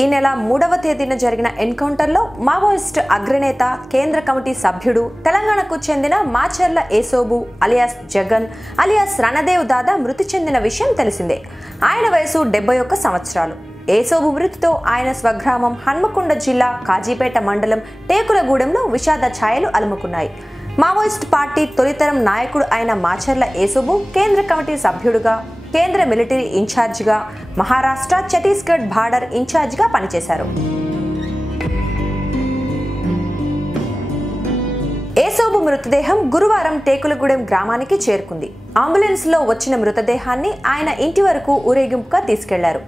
ఈ నెల 3వ తేదీన జరిగిన ఎన్కౌంటర్లో మావోయిస్ట్ అగ్రనేత కేంద్ర కమిటీ సభ్యుడు తెలంగాణకు చెందిన మాచర్ల ఏసోబు అలియాస్ జగన్ అలియాస్ రణదేవ్ దాదా మృతి చెందిన విషయం తెలిసిందే. ఆయన వయసు 71 సంవత్సరాలు. ఏసోబు మృతితో ఆయన స్వగ్రామం హన్మకొండ జిల్లా కాజీపేట మండలం టేకులగూడెంలో విషాద ఛాయలు అలుముకున్నాయి. మావోయిస్ట్ పార్టీ తొలితరం నాయకుడు అయిన మాచర్ల ఏసోబు కేంద్ర కమిటీ సభ్యుడుగా, కేంద్ర మిలిటరీ ఇన్ఛార్జిగా, మహారాష్ట్ర ఛత్తీస్గఢ్ బార్డర్ ఇన్ఛార్జిగా పనిచేశారు. ఏసోబు మృతదేహం గురువారం టేకులగూడెం గ్రామానికి చేరుకుంది. అంబులెన్స్ లో వచ్చిన మృతదేహాన్ని ఆయన ఇంటి వరకు ఊరేగింపుగా తీసుకెళ్లారు.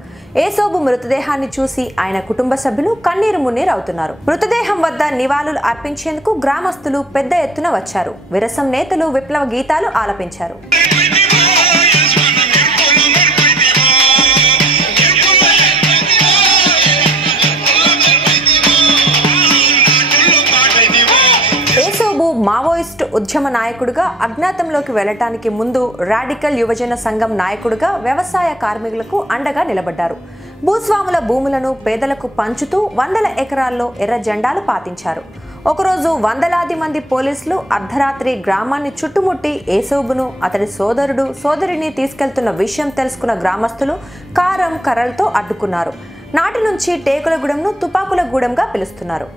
ఏసోబు మృతదేహాన్ని చూసి ఆయన కుటుంబ సభ్యులు కన్నీరు మున్నీరవుతున్నారు. మృతదేహం వద్ద నివాళులు అర్పించేందుకు గ్రామస్తులు పెద్ద ఎత్తున వచ్చారు. విరసం నేతలు విప్లవ గీతాలు ఆలపించారు. ఏసోబు మావోయిస్ట్ ఉద్యమ నాయకుడిగా అజ్ఞాతంలోకి వెళ్లటానికి ముందు రాడికల్ యువజన సంఘం నాయకుడిగా వ్యవసాయ కార్మికులకు అండగా నిలబడ్డారు. భూస్వాముల భూములను పేదలకు పంచుతూ వందల ఎకరాల్లో ఎర్ర జెండాలు పాతించారు. ఒకరోజు వందలాది మంది పోలీసులు అర్ధరాత్రి గ్రామాన్ని చుట్టుముట్టి ఏసోబును, అతడి సోదరుడు సోదరిని తీసుకెళ్తున్న విషయం తెలుసుకున్న గ్రామస్తులు కారం కర్రలతో అడ్డుకున్నారు. నాటి నుంచి టేకులగూడెంను తుపాకుల గూడెంగా పిలుస్తున్నారు.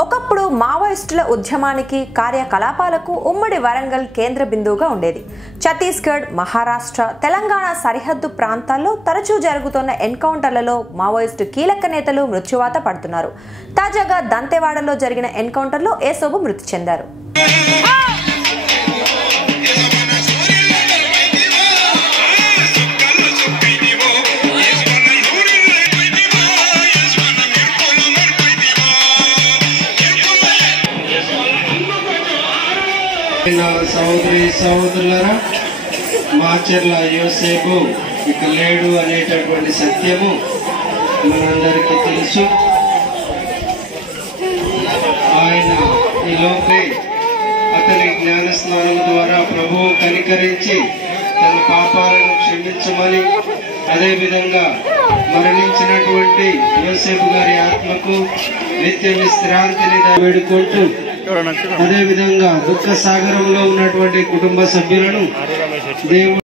ఒకప్పుడు మావోయిస్టుల ఉద్యమానికి, కార్యకలాపాలకు ఉమ్మడి వరంగల్ కేంద్ర బిందువుగా ఉండేది. ఛత్తీస్గఢ్, మహారాష్ట్ర, తెలంగాణ సరిహద్దు ప్రాంతాల్లో తరచూ జరుగుతున్న ఎన్కౌంటర్లలో మావోయిస్టు కీలక నేతలు మృత్యువాత పడుతున్నారు. తాజాగా దంతెవాడలో జరిగిన ఎన్కౌంటర్లో ఏసోబు మృతి చెందారు. సహోదరి సహోదరులారా, మాచర్ల యోసేపు ఇక లేడు అనేటటువంటి సత్యము మనందరికీ తెలుసు. ఆయన ఈ లోపే అతని జ్ఞాన స్నానం ద్వారా ప్రభువు కనికరించి తన పాపాలను క్షమించమని, అదేవిధంగా మరణించినటువంటి యోసేపు గారి ఆత్మకు నిత్య విశ్రాంతిని వేడుకుంటూ, అదేవిధంగా దుఃఖ సాగరంలో ఉన్నటువంటి కుటుంబ సభ్యులను దేవుడు